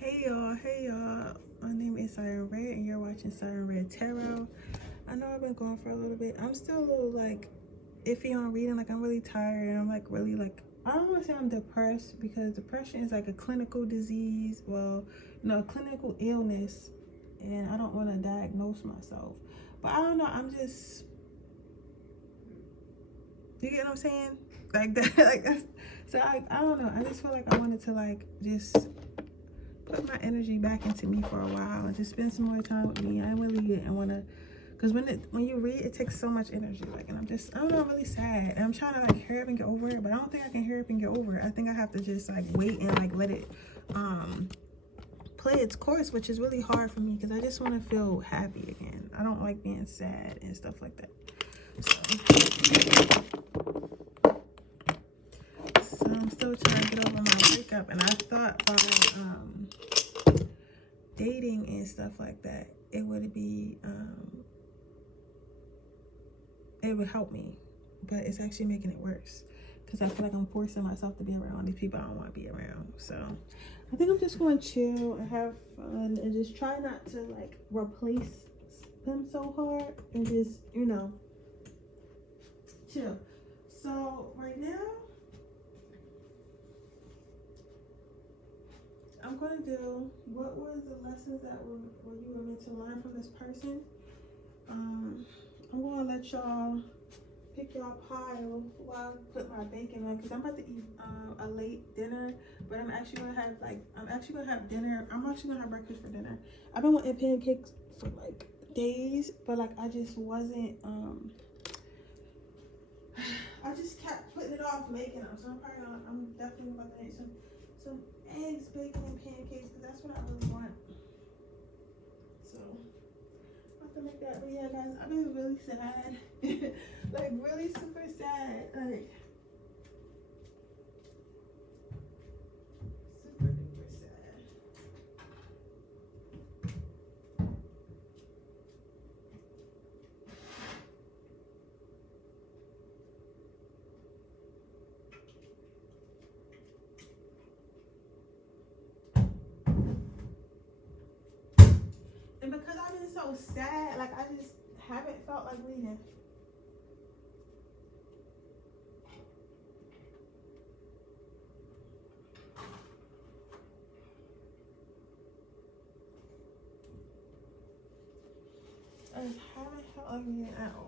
Hey y'all, my name is Siren Red and you're watching Siren Red Tarot. I know I've been going for a little bit. I'm still a little like iffy on reading, like I'm really tired and I'm like really like, I don't want to say I'm depressed because depression is like a clinical disease, well, no, a clinical illness, and I don't want to diagnose myself. But I don't know, I'm just, you get what I'm saying? Like that, like that's, so I don't know, I just feel like I wanted to like just put my energy back into me for a while and just spend some more time with me. I really didn't want to, because when you read, it takes so much energy, like, and I don't know, I'm really sad and I'm trying to like hurry up and get over it, but I don't think I can hurry up and get over it. I think I have to just like wait and like let it play its course, which is really hard for me because I just want to feel happy again. I don't like being sad and stuff like that. So I'm still trying to get over my breakup, and I thought by dating and stuff like that, it would be it would help me, but it's actually making it worse because I feel like I'm forcing myself to be around these people I don't want to be around. So I think I'm just going to chill and have fun and just try not to like replace them so hard and just, you know, chill. So right now I'm going to do, what was the lessons that you were meant to learn from this person? I'm going to let y'all pick y'all pile while I put my bacon on, because I'm about to eat a late dinner, but I'm actually going to have dinner. I'm actually going to have breakfast for dinner. I've been wanting pancakes for like days, but like I just wasn't, I just kept putting it off making them. So I'm definitely about to make some eggs, bacon, and pancakes, because that's what I really want. So I have to make that. But yeah, guys, I've been really sad. Like really super sad. Like super duper sad. And because I've been so sad, like I just haven't felt like reading. I just haven't felt like reading at all.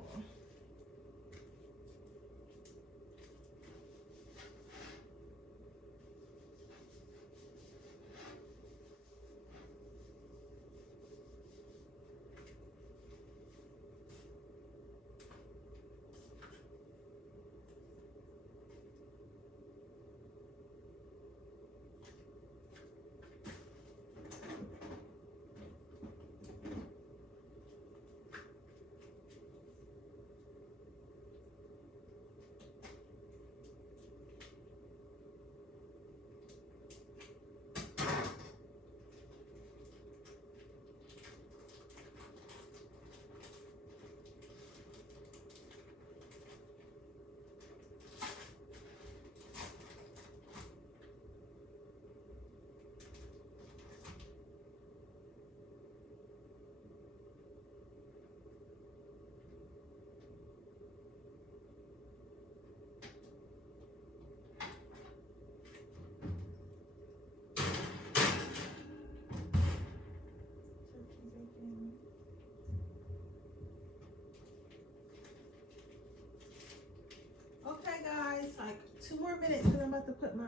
Okay, guys, like 2 more minutes, because I'm about to put my I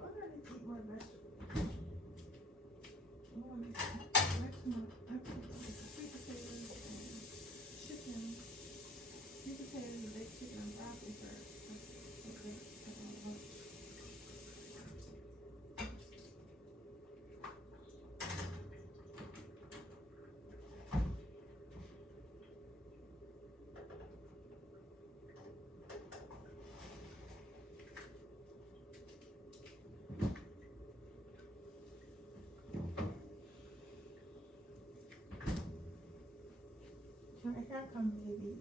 gotta eat more vegetables. I want to sweet potatoes and chicken. Sweet potatoes and baked chicken and broccoli for okay. Alright, here come babies.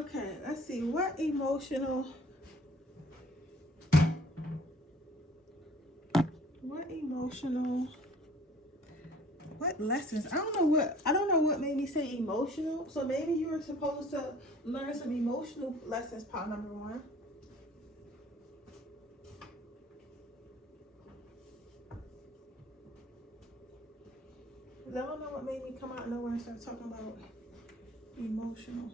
Okay, let's see. What emotional what lessons? I don't know what made me say emotional. So maybe you were supposed to learn some emotional lessons, part number 1. I don't know what made me come out of nowhere and start talking about emotional.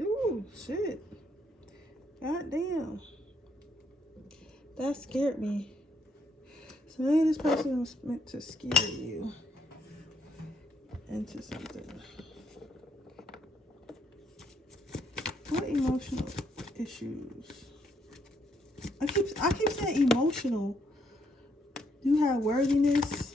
Ooh, shit. God damn. That scared me. So maybe this person was meant to scare you into something. What emotional issues? I keep saying emotional. You have worthiness.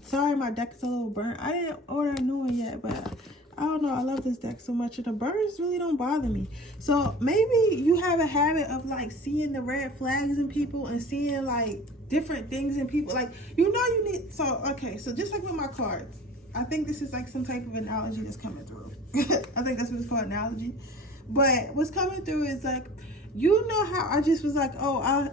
Sorry, my deck is a little burnt. I didn't order a new one yet, but I don't know. I love this deck so much, and the burns really don't bother me. So maybe you have a habit of like seeing the red flags in people and seeing like different things in people. Like, you know, you need. So okay, so just like with my cards, I think this is like some type of analogy that's coming through. I think that's what it's called, analogy. But what's coming through is like, you know how I just was like, oh, I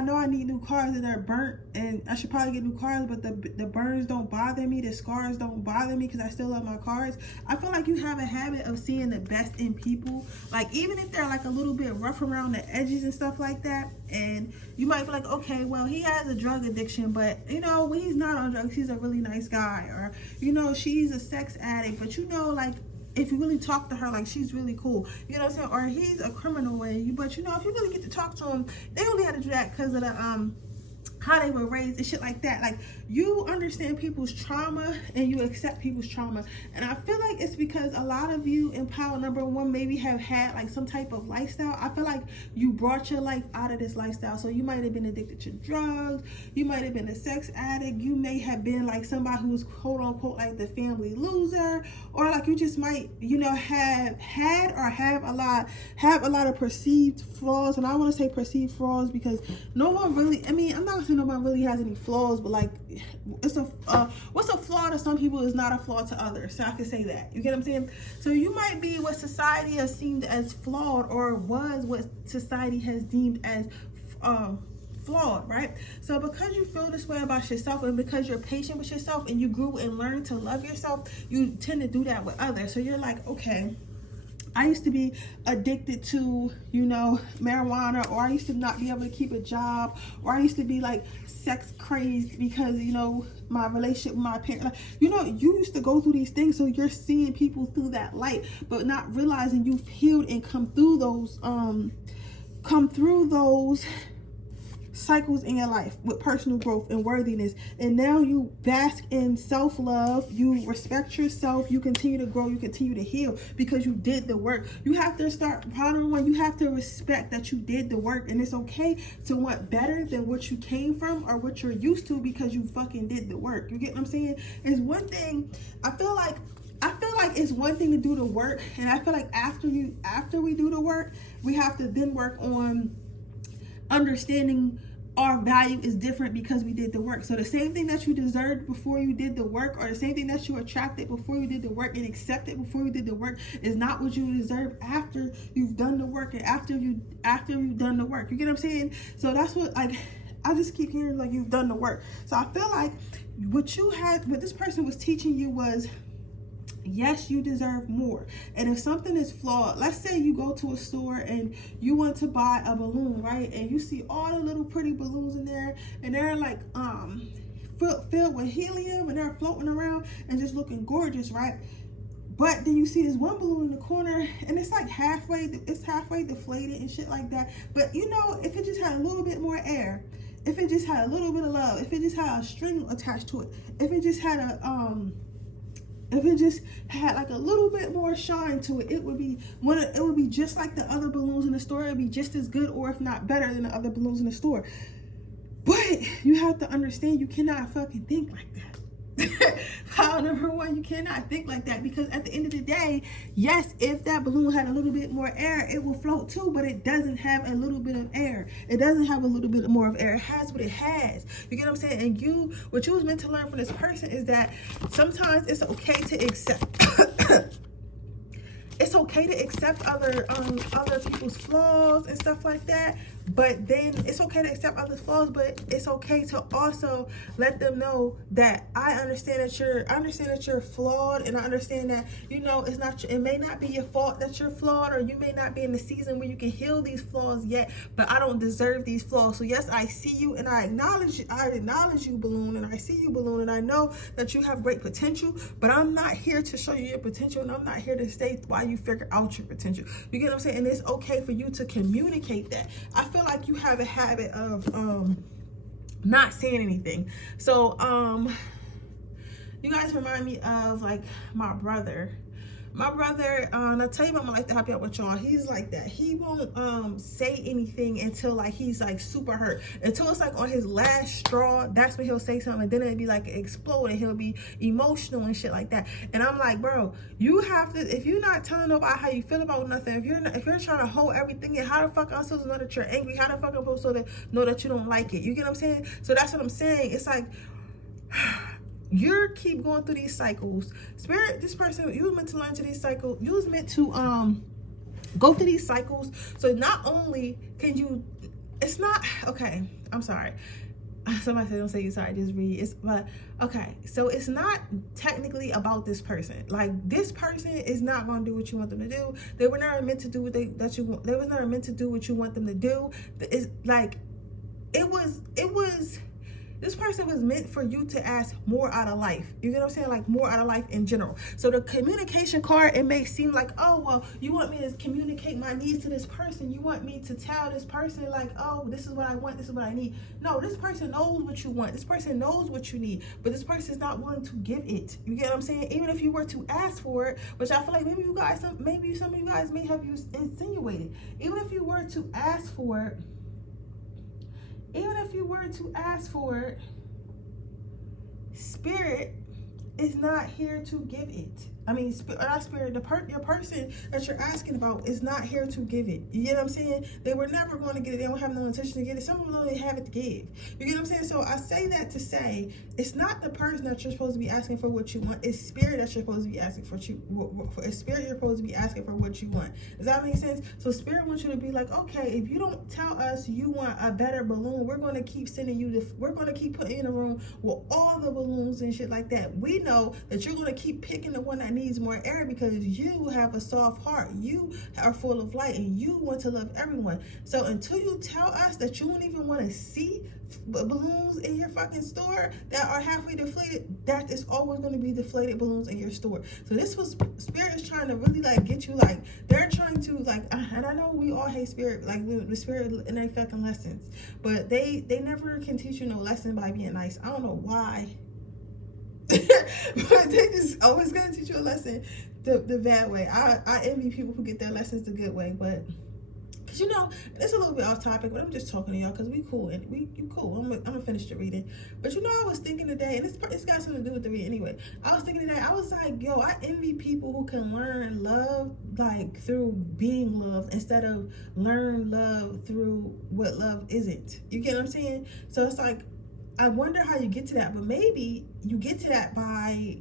know I need new cards that are burnt, and I should probably get new cards, but the burns don't bother me, the scars don't bother me because I still love my cards. I feel like you have a habit of seeing the best in people, like even if they're like a little bit rough around the edges and stuff like that, and you might be like, okay, well, he has a drug addiction, but you know, when he's not on drugs, he's a really nice guy, or you know, she's a sex addict, but you know, like, if you really talk to her, like, she's really cool, you know what I'm saying? Or he's a criminal, but you know, if you really get to talk to him, they only had to do that because of the how they were raised and shit like that. Like, you understand people's trauma and you accept people's trauma. And I feel like it's because a lot of you in pile number 1 maybe have had like some type of lifestyle. I feel like you brought your life out of this lifestyle. So you might have been addicted to drugs, you might have been a sex addict, you may have been like somebody who's quote unquote like the family loser, or like you just might, you know, have a lot of perceived flaws. And I want to say perceived flaws because no one really, I mean, I'm not gonna say nobody really has any flaws, but like, it's a what's a flaw to some people is not a flaw to others. So I can say that. You get what I'm saying? So you might be what society has seen as flawed, or was what society has deemed as flawed, right? So because you feel this way about yourself, and because you're patient with yourself and you grew and learned to love yourself, you tend to do that with others. So you're like, okay, I used to be addicted to, you know, marijuana, or I used to not be able to keep a job, or I used to be like sex crazed because, you know, my relationship with my parents, like, you know, you used to go through these things. So you're seeing people through that light, but not realizing you've healed and come through those cycles in your life with personal growth and worthiness. And now you bask in self-love, you respect yourself, you continue to grow, you continue to heal because you did the work. You have to start, problem 1, you have to respect that you did the work, and it's okay to want better than what you came from or what you're used to because you fucking did the work. You get what I'm saying? It's one thing, I feel like it's one thing to do the work, and I feel like after we do the work, we have to then work on understanding our value is different because we did the work. So the same thing that you deserved before you did the work, or the same thing that you attracted before you did the work and accepted before you did the work, is not what you deserve after you've done the work and after you've done the work. You get what I'm saying? So that's what, like, I just keep hearing like you've done the work. So I feel like what this person was teaching you was, yes, you deserve more. And if something is flawed, let's say you go to a store and you want to buy a balloon, right? And you see all the little pretty balloons in there, and they're like filled with helium, and they're floating around and just looking gorgeous, right? But then you see this one balloon in the corner, and it's like halfway deflated and shit like that. But you know, if it just had a little bit more air, if it just had a little bit of love, if it just had a string attached to it, if it just had if it just had like a little bit more shine to it, it would be just like the other balloons in the store. It would be just as good, or if not better than the other balloons in the store. But you have to understand, you cannot fucking think like that. Pile number one, you cannot think like that, because at the end of the day, yes, if that balloon had a little bit more air, it will float too, but it doesn't have a little bit of air. It doesn't have a little bit more of air. It has what it has. You get what I'm saying? And what you was meant to learn from this person is that sometimes it's okay to accept it's okay to accept other people's flaws and stuff like that. But then it's okay to accept others' flaws, but it's okay to also let them know that I understand that you're flawed, and I understand that, you know, it may not be your fault that you're flawed, or you may not be in the season where you can heal these flaws yet, but I don't deserve these flaws. So yes, I see you and I acknowledge you, balloon, and I see you, balloon, and I know that you have great potential, but I'm not here to show you your potential, and I'm not here to stay while you figure out your potential. You get what I'm saying? And it's okay for you to communicate that. I feel like you have a habit of not saying anything. So you guys remind me of like my brother. I'll tell you what, I'm gonna like to help you out with y'all. He's like that. He won't say anything until like he's like super hurt. Until it's like on his last straw, that's when he'll say something, and then it'll be like explode, and he'll be emotional and shit like that. And I'm like, bro, you have to, if you're not telling nobody how you feel about nothing, if you're trying to hold everything in, how the fuck I'm supposed to know that you're angry? How the fuck I'm supposed to know that you don't like it? You get what I'm saying? So that's what I'm saying. It's like, you keep going through these cycles. Spirit, this person, you was meant to learn to these cycles. You was meant to go through these cycles. So not only can you, it's not, okay, I'm sorry. Somebody said don't say you sorry, just read. But okay, so it's not technically about this person. Like, this person is not gonna do what you want them to do. They were never meant to do what they was never meant to do what you want them to do. It's like this person was meant for you to ask more out of life. You get what I'm saying? Like, more out of life in general. So the communication card, it may seem like, oh, well, you want me to communicate my needs to this person. You want me to tell this person like, oh, this is what I want, this is what I need. No, this person knows what you want. This person knows what you need, but this person is not willing to give it. You get what I'm saying? Even if you were to ask for it, which I feel like maybe some of you guys may have insinuated. Even if you were to ask for it, Spirit is not here to give it. I mean, not spirit, your person that you're asking about is not here to give it. You get what I'm saying? They were never going to get it. They don't have no intention to get it. Some of them don't even have it to give. You get what I'm saying? So I say that to say, it's not the person that you're supposed to be asking for what you want. It's spirit that you're supposed to be asking for. It's spirit you're supposed to be asking for what you want. Does that make sense? So spirit wants you to be like, okay, if you don't tell us you want a better balloon, we're going to keep sending you we're going to keep putting you in a room with all the balloons and shit like that. We know that you're going to keep picking the one that needs more air, because you have a soft heart, you are full of light, and you want to love everyone. So until you tell us that you don't even want to see balloons in your fucking store that are halfway deflated, that is always going to be deflated balloons in your store. So this was spirit is trying to really like get you, like they're trying to like, and I know we all hate spirit, like the spirit and their fucking lessons, but they never can teach you no lesson by being nice. I don't know why. But they just always gonna teach you a lesson the bad way. I envy people who get their lessons the good way, but because, you know, it's a little bit off topic, but I'm just talking to y'all because we cool, and you cool. I'm gonna finish the reading. But you know, I was thinking today, and it's got something to do with the reading anyway. I was thinking today, I was like, yo, I envy people who can learn love like through being loved instead of learn love through what love isn't. You get what I'm saying? So it's like, I wonder how you get to that, but maybe you get to that by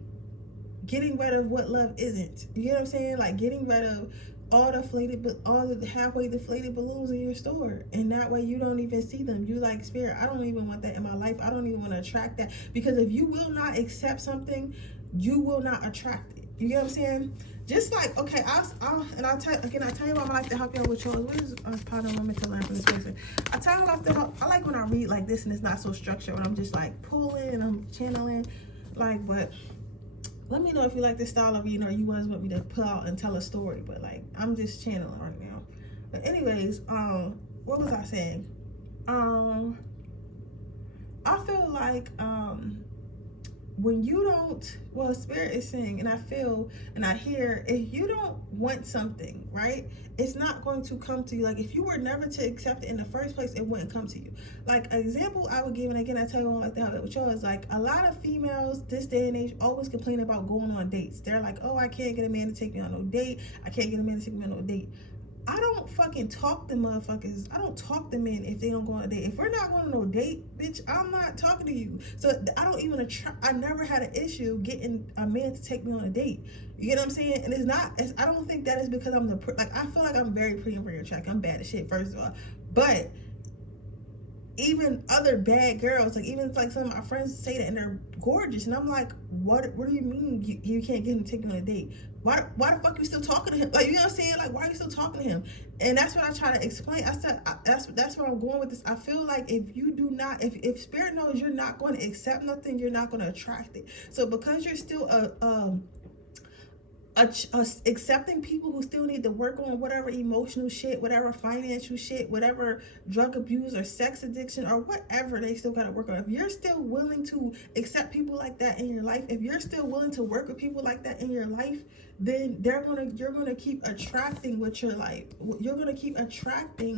getting rid of what love isn't. You get what I'm saying? Like getting rid of all the halfway deflated balloons in your store, and that way you don't even see them. You like, spirit, I don't even want that in my life. I don't even want to attract that, because if you will not accept something, you will not attract it. You get what I'm saying? Just like, okay, I'll tell you why I like to help y'all with yours. What is part of woman to learn from this person? I tell you I like to help. I like when I read like this and it's not so structured, when I'm just like pulling and I'm channeling, like. But let me know if you like this style of reading, or you guys want me to pull out and tell a story. But like, I'm just channeling right now. But anyways, what was I saying? I feel like when you don't, well, Spirit is saying, and I feel and I hear, if you don't want something, right, it's not going to come to you. Like, if you were never to accept it in the first place, it wouldn't come to you. Like, an example I would give, and again, I tell you all like that with y'all, is like, a lot of females this day and age always complain about going on dates. They're like, oh, I can't get a man to take me on no date. I can't get a man to take me on no date. I don't fucking talk to motherfuckers. I don't talk to men if they don't go on a date. If we're not going on no date, bitch, I'm not talking to you. So I don't even I never had an issue getting a man to take me on a date. You get what I'm saying? And it's not, I don't think that is because I'm like, I feel like I'm very pretty and very attractive. I'm bad as shit, first of all. But even other bad girls, like even like some of my friends say that and they're gorgeous, and I'm like, what do you mean you can't get him to take you on a date? Why the fuck you still talking to him? Like, you know what I'm saying? Like, why are you still talking to him? And that's what I try to explain. I said, that's where I'm going with this. I feel like if you do not, if Spirit knows you're not going to accept nothing, you're not going to attract it. So because you're still accepting people who still need to work on whatever emotional shit, whatever financial shit, whatever drug abuse or sex addiction or whatever they still got to work on. If you're still willing to accept people like that in your life, if you're still willing to work with people like that in your life, then you're gonna keep attracting what your life. You're gonna keep attracting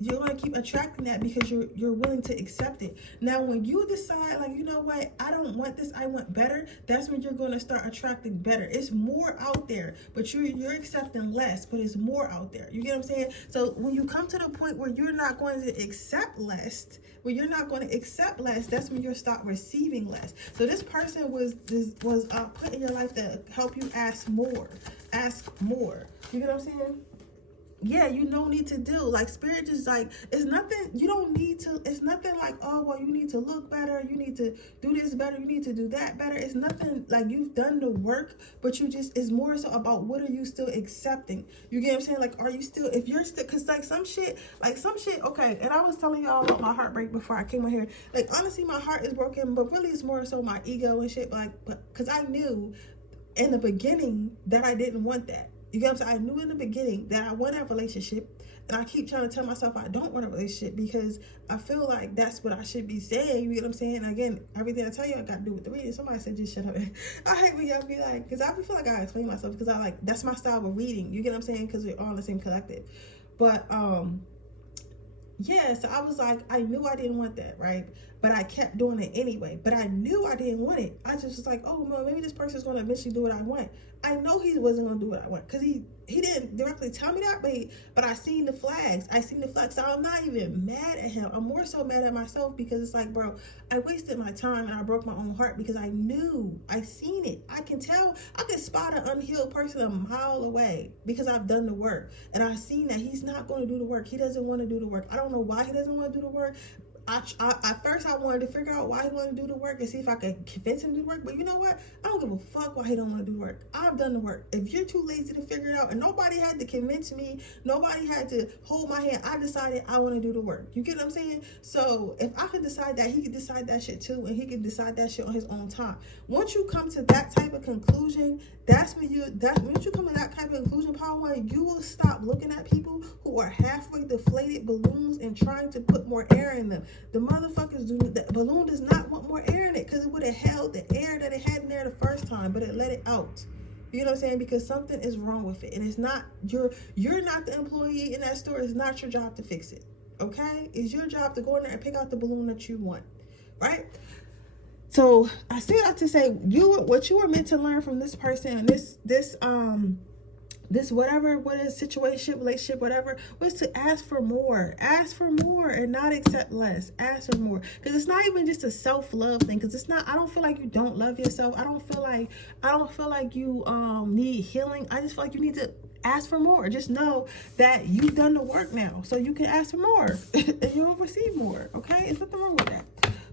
that because you're willing to accept it. Now, when you decide, like, you know what, I don't want this, I want better, that's when you're gonna start attracting better. It's more out there, but you're accepting less, but it's more out there. You get what I'm saying? So when you come to the point where you're not going to accept less, that's when you'll start receiving less. So this person was put in your life to help you ask more. You get what I'm saying? Yeah, you don't need to do, like, Spirit just like, it's nothing, you don't need to, it's nothing like, oh, well, you need to look better, you need to do this better, you need to do that better. It's nothing like you've done the work, but it's more so about what are you still accepting. You get what I'm saying? Like, are you still, if you're still, because like some shit, okay, and I was telling y'all about my heartbreak before I came on here. Like, honestly, my heart is broken, but really it's more so my ego and shit, like, because I knew in the beginning that I didn't want that. You get what I'm saying? I knew in the beginning that I want a relationship, and I keep trying to tell myself I don't want a relationship because I feel like that's what I should be saying. You get what I'm saying? And again, everything I tell you, I got to do with the reading. Somebody said just shut up. I hate when y'all be like, because I feel like I explain myself because I like, that's my style of reading. You get what I'm saying? Because we're all in the same collective. But yeah, so I was like, I knew I didn't want that, right? But I kept doing it anyway. But I knew I didn't want it. I just was like, oh, well, maybe this person's going to eventually do what I want. I know he wasn't going to do what I want because he didn't directly tell me that, but I seen the flags. So I'm not even mad at him. I'm more so mad at myself because it's like, bro, I wasted my time and I broke my own heart because I knew, I seen it. I can tell, I can spot an unhealed person a mile away because I've done the work. And I've seen that he's not going to do the work. He doesn't want to do the work. I don't know why he doesn't want to do the work. At first I wanted to figure out why he wanted to do the work and see if I could convince him to do the work, but you know what, I don't give a fuck why he don't want to do the work. I've done the work. If you're too lazy to figure it out, and nobody had to convince me, nobody had to hold my hand, I decided I want to do the work. You get what I'm saying? So if I could decide that, he could decide that shit too, and he could decide that shit on his own time. Once you come to that type of conclusion, once you come to that type of conclusion, Power One, you will stop looking at people who are halfway deflated balloons and trying to put more air in them. The motherfuckers the balloon does not want more air in it because it would have held the air that it had in there the first time, but it let it out. You know what I'm saying? Because something is wrong with it, and it's not you're not the employee in that store. It's not your job to fix it. Okay, it's your job to go in there and pick out the balloon that you want, right? So I say that to say what you were meant to learn from this person, this whatever, what is situation, relationship, whatever, was to ask for more and not accept less. Ask for more, because it's not even just a self-love thing, because it's not, I don't feel like you don't love yourself. I don't feel like you need healing. I just feel like you need to ask for more. Just know that you've done the work now, so you can ask for more and you'll receive more. Okay, there's nothing wrong with that.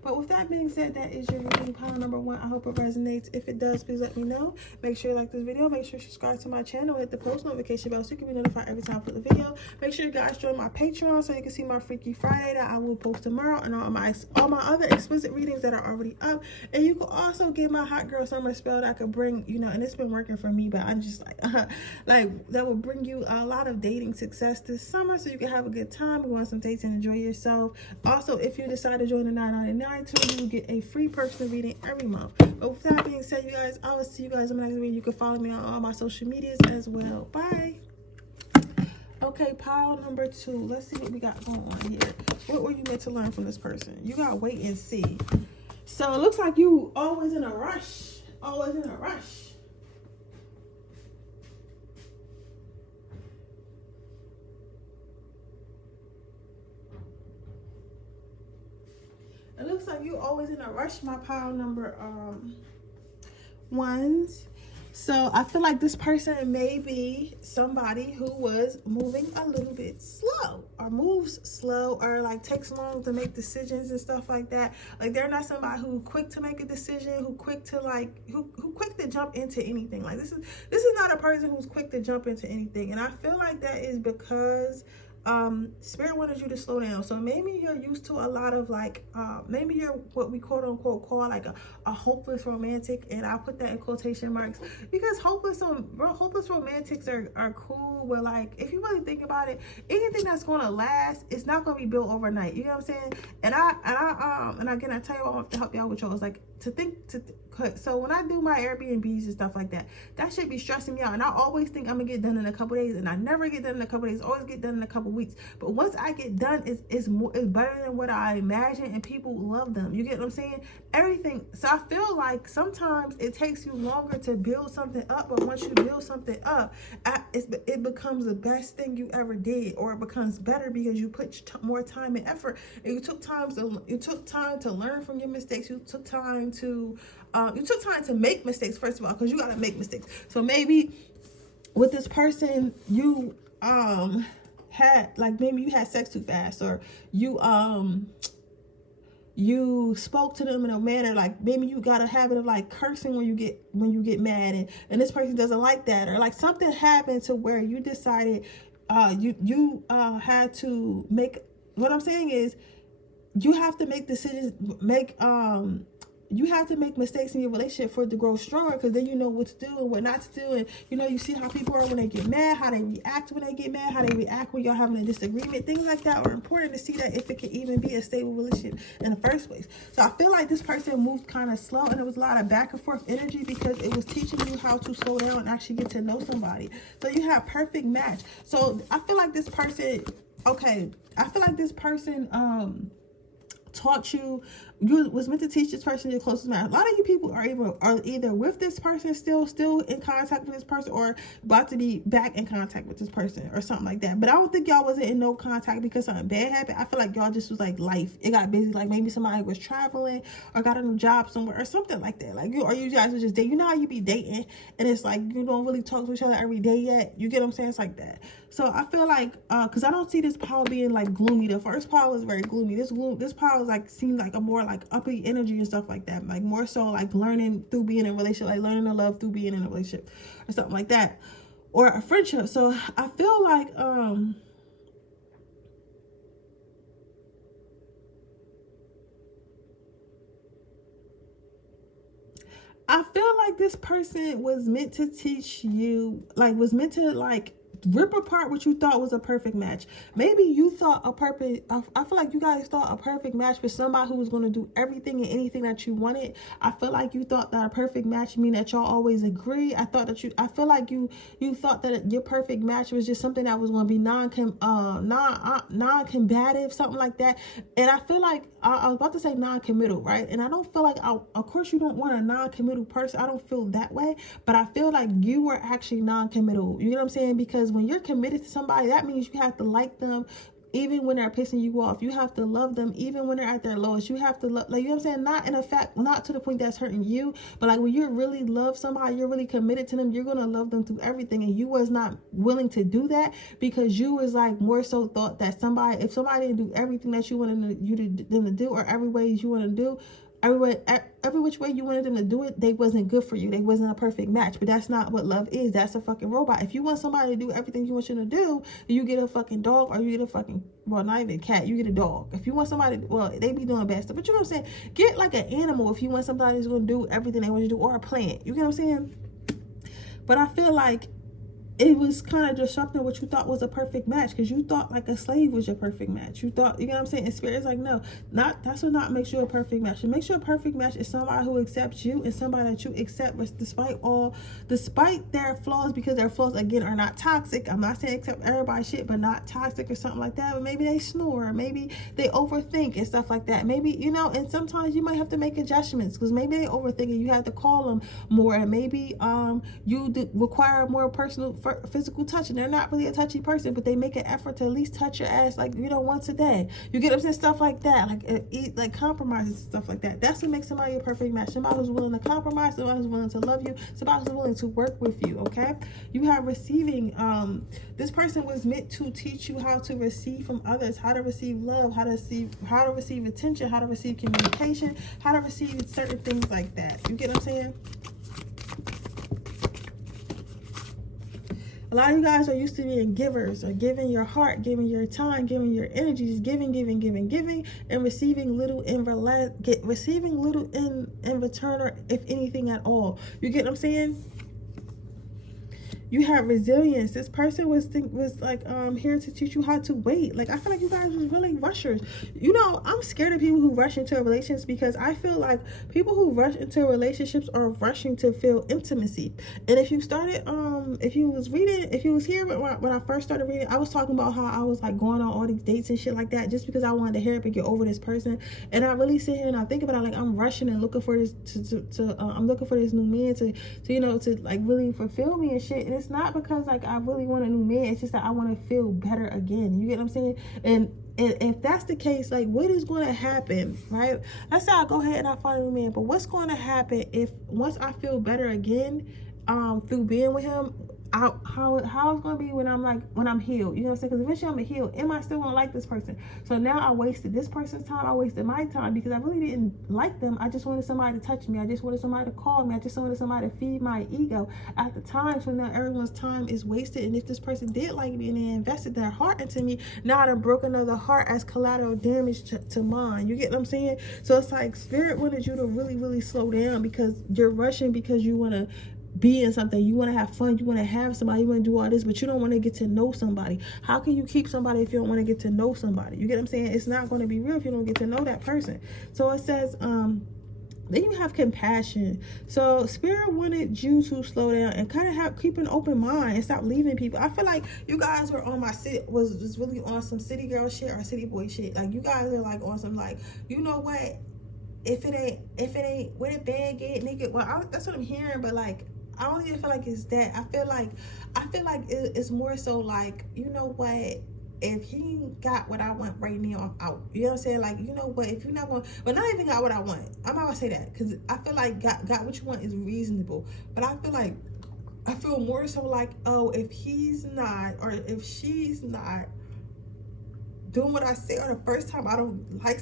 But with that being said, that is your reading, pile number 1. I hope it resonates. If it does, please let me know. Make sure you like this video. Make sure you subscribe to my channel. Hit the post notification bell so you can be notified every time I put a video. Make sure you guys join my Patreon so you can see my Freaky Friday that I will post tomorrow, and all my other explicit readings that are already up. And you can also get my hot girl summer spell that I could bring, you know, and it's been working for me, but I'm just like that will bring you a lot of dating success this summer so you can have a good time, go on some dates and enjoy yourself. Also, if you decide to join the $9.99 tour, you will get a free personal reading every month. But with that being said, you guys, I will see you guys in the next video. You can follow me on all my social medias as well. Bye. Okay, pile number 2. Let's see what we got going on here. What were you meant to learn from this person? You got to wait and see. So it looks like you always in a rush. Always in a rush. It looks like you always in a rush, my pile number 1s. So I feel like this person may be somebody who was moving a little bit slow, or moves slow, or like takes long to make decisions and stuff like that. Like they're not somebody who's quick to make a decision, who quick to jump into anything. Like this is not a person who's quick to jump into anything. And I feel like that is because Spirit wanted you to slow down. So maybe you're used to a lot of like maybe you're what we quote unquote call like a hopeless romantic, and I put that in quotation marks because hopeless romantics are cool, but like if you really think about it, anything that's gonna last, it's not gonna be built overnight. You know what I'm saying? And again, I tell you what, I have to help y'all with y'all. It's like so when I do my Airbnbs and stuff like that, that should be stressing me out. And I always think I'm gonna get done in a couple days, and I never get done in a couple days. Always get done in a couple weeks. But once I get done, it's better than what I imagine, and people love them. You get what I'm saying? Everything. So I feel like sometimes it takes you longer to build something up, but once you build something up, it becomes the best thing you ever did, or it becomes better because you put more time and effort. And you took time to learn from your mistakes. You took time to make mistakes, first of all, because you got to make mistakes. So maybe with this person, you maybe you had sex too fast, or you spoke to them in a manner, like maybe you got a habit of like cursing when you get mad, and this person doesn't like that, or like something happened to where you decided you had to make. What I'm saying is you have to make decisions, you have to make mistakes in your relationship for it to grow stronger, because then you know what to do and what not to do. And you know, you see how people are when they get mad, how they react when they get mad, how they react when you're having a disagreement. Things like that are important to see that if it can even be a stable relationship in the first place. So I feel like this person moved kind of slow, and it was a lot of back and forth energy because it was teaching you how to slow down and actually get to know somebody. So you have perfect match. So I feel like this person, taught you was meant to teach this person your closest man. A lot of you people are either with this person still in contact with this person, or about to be back in contact with this person, or something like that. But I don't think y'all wasn't in no contact because something bad happened. I feel like y'all just was like life. It got busy. Like maybe somebody was traveling or got a new job somewhere or something like that. Like you guys were just dating. You know how you be dating and it's like you don't really talk to each other every day yet. You get what I'm saying? It's like that. So I feel like because I don't see this pile being like gloomy. The first pile was very gloomy. This pile is like seemed like a more like uppity energy and stuff like that. Like more so like learning through being in a relationship, like learning to love through being in a relationship or something like that, or a friendship. So I feel like this person was meant to teach you, like was meant to like rip apart what you thought was a perfect match. Maybe you thought I feel like you guys thought a perfect match for somebody who was going to do everything and anything that you wanted. I feel like you thought that a perfect match mean that y'all always agree. I feel like you thought that your perfect match was just something that was going to be non-combative, something like that. And I feel like I was about to say non-committal, right? And I don't feel like, of course you don't want a non-committal person. I don't feel that way, but I feel like you were actually non-committal. You know what I'm saying? Because when you're committed to somebody, that means you have to like them even when they're pissing you off. You have to love them even when they're at their lowest. You have to love, like, you know what I'm saying? Not in a fact, not to the point that's hurting you, but like when you really love somebody, you're really committed to them, you're going to love them through everything. And you was not willing to do that because you was like more so thought that somebody, if somebody didn't do everything that you wanted them to do, or every way you want to do, every which way you wanted them to do it, they wasn't good for you. They wasn't a perfect match. But that's not what love is. That's a fucking robot. If you want somebody to do everything you want you to do, you get a fucking dog, or you get a fucking, well, not even a cat, you get a dog. If you want somebody, well, they be doing bad stuff, but you know what I'm saying? Get like an animal if you want somebody who's going to do everything they want you to do, or a plant. You get what I'm saying? But I feel like it was kind of disrupting what you thought was a perfect match, because you thought like a slave was your perfect match. You thought, you know what I'm saying? And Spirit's like, no, that's what not makes you a perfect match. It makes you a perfect match is somebody who accepts you, and somebody that you accept despite their flaws, because their flaws again are not toxic. I'm not saying accept everybody's shit, but not toxic or something like that. But maybe they snore, maybe they overthink and stuff like that. Maybe, you know, and sometimes you might have to make adjustments because maybe they overthink and you have to call them more, and maybe you require more personal physical touch, and they're not really a touchy person, but they make an effort to at least touch your ass, like, you know, once a day. You get upset, stuff like that, like eat, like compromises, stuff like that. That's what makes somebody a perfect match. Somebody who's willing to compromise, somebody who's willing to love you, somebody who's willing to work with you. Okay, you have receiving. This person was meant to teach you how to receive from others, how to receive love, how to receive attention, how to receive communication, how to receive certain things like that. You get what I'm saying? A lot of you guys are used to being givers, or giving your heart, giving your time, giving your energy, just giving, and receiving little in return, or if anything at all. You get what I'm saying? You have resilience. This person was like here to teach you how to wait. Like, I feel like you guys was really rushers. You know, I'm scared of people who rush into relationships, because I feel like people who rush into relationships are rushing to feel intimacy. And if you started if you was here when I first started reading, I was talking about how I was like going on all these dates and shit like that just because I wanted to hurry up and get over this person. And I really sit here and I think about it, like, I'm rushing and looking for this I'm looking for this new man to you know, to like really fulfill me and shit. And it's not because like I really want a new man, it's just that I want to feel better again. You get what I'm saying? And if that's the case, like, what is going to happen, right? Let's say I go ahead and I find a new man, but what's going to happen if once I feel better again through being with him? How it's going to be when I'm healed? You know what I'm saying? Because eventually I'm healed. Am I still going to like this person? So now I wasted this person's time. I wasted my time because I really didn't like them. I just wanted somebody to touch me. I just wanted somebody to call me. I just wanted somebody to feed my ego at the time. So now everyone's time is wasted. And if this person did like me and they invested their heart into me, now I've broken another heart as collateral damage to mine. You get what I'm saying? So it's like Spirit wanted you to really, really slow down, because you're rushing because you want to be in something, you want to have fun, you want to have somebody, you want to do all this, but you don't want to get to know somebody. How can you keep somebody if you don't want to get to know somebody? You get what I'm saying? It's not going to be real if you don't get to know that person. So it says then you have compassion. So Spirit wanted you to slow down and kind of keep an open mind and stop leaving people. I feel like you guys were on was really on some city girl shit or city boy shit. Like, you guys are like on some, like, you know what, if it ain't where the bag get, nigga, well, that's what I'm hearing. But like, I don't even feel like it's that. I feel like it's more so like, you know what, if he got what I want right now, I'm out. You know what I'm saying? Like, you know what, if you're not going, but not even got what I want, I'm not gonna say that, because I feel like got what you want is reasonable. But I feel more so like, oh, if he's not, or if she's not doing what I say, or the first time I don't like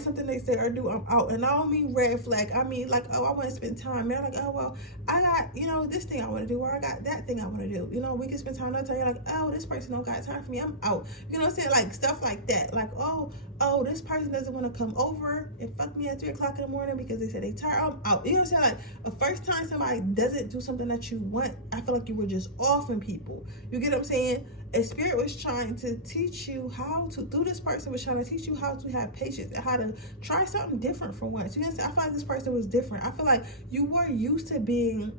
something they say or do, I'm out. And I don't mean red flag. I mean like, oh, I want to spend time. They're like, oh, well, I got, you know, this thing I want to do, or I got that thing I want to do. You know, we can spend time another time. You're like, oh, this person don't got time for me, I'm out. You know what I'm saying? Like, stuff like that. Like, oh, this person doesn't want to come over and fuck me at 3 o'clock in the morning because they said they tired, I'm out. You know what I'm saying? Like, the first time somebody doesn't do something that you want, I feel like you were just offing people. You get what I'm saying? And Spirit was trying to teach you how to, through this person was trying to teach you how to have patience and how to try something different for once. You know what I'm saying? I feel like this person was different. I feel like you were used to being,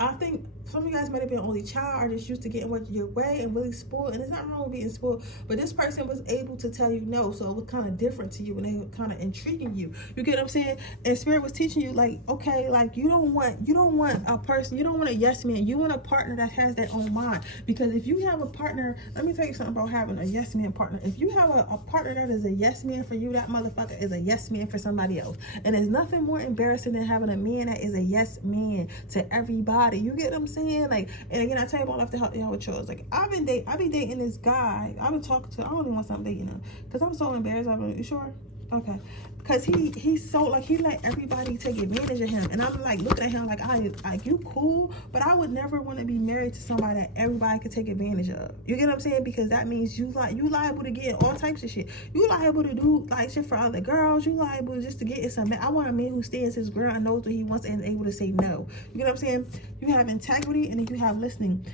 I think some of you guys might have been only child or just used to getting what your way and really spoiled. And it's not wrong with being spoiled, but this person was able to tell you no, so it was kind of different to you and they were kind of intriguing you. You get what I'm saying? And Spirit was teaching you, like, okay, like you don't want a person, you don't want a yes man, you want a partner that has their own mind. Because if you have a partner, let me tell you something about having a yes man partner. If you have a partner that is a yes man for you, that motherfucker is a yes man for somebody else. And there's nothing more embarrassing than having a man that is a yes man to everybody. You get what I'm saying? Like, and again, I tell you about life to help y'all with yours. Like, I be dating this guy. I've been talking to, I don't even want to stop dating him because I'm so embarrassed. You sure? Okay. Because he's so, like, he let everybody take advantage of him. And I'm like looking at him like, you cool, but I would never want to be married to somebody that everybody could take advantage of. You get what I'm saying? Because that means you liable to get all types of shit. You liable to do like shit for other girls. You liable just to get in some. I want a man who stands his ground and knows what he wants and is able to say no. You get what I'm saying? You have integrity and then you have listening.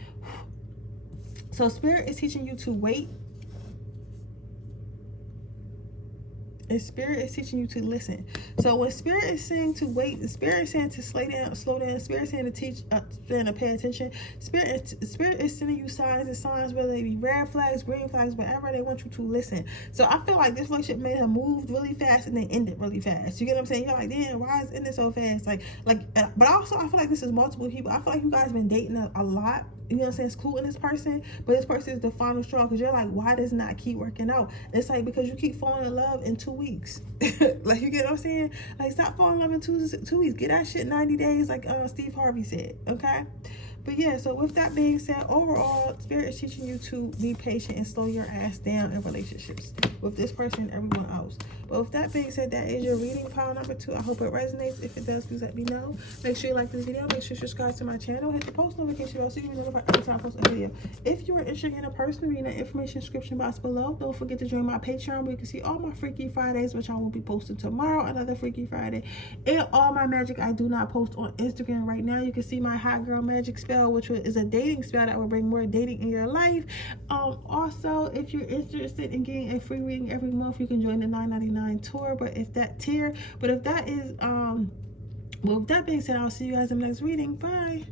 So Spirit is teaching you to wait. And Spirit is teaching you to listen. So when Spirit is saying to wait, the Spirit is saying to slow down. Spirit is saying to teach, to pay attention. Spirit is sending you signs, whether they be red flags, green flags, whatever. They want you to listen. So I feel like this relationship made her move really fast and then ended really fast. You get what I'm saying? You're like, damn, why is it ending so fast? But also I feel like this is multiple people. I feel like you guys been dating a lot. You know what I'm saying? It's cool in this person, but this person is the final straw because you're like, why does it not keep working out? It's like, because you keep falling in love in 2 weeks. Like, you get what I'm saying? Like, stop falling in love in 2 weeks. Get that shit 90 days, like Steve Harvey said, okay? But yeah, so with that being said, overall, Spirit is teaching you to be patient and slow your ass down in relationships with this person and everyone else. But with that being said, that is your reading pile number 2. I hope it resonates. If it does, please let me know. Make sure you like this video. Make sure you subscribe to my channel. Hit the post notification bell so you can be notified every time I post a video. If you are interested in a personal reading, the information description box below. Don't forget to join my Patreon where you can see all my Freaky Fridays, which I will be posting tomorrow, another Freaky Friday. And all my magic I do not post on Instagram right now. You can see my Hot Girl Magic spell, which is a dating spell that will bring more dating in your life. Also, if you're interested in getting a free reading every month, you can join the $9.99 tour. But if that tier, with that being said, I'll see you guys in the next reading. Bye.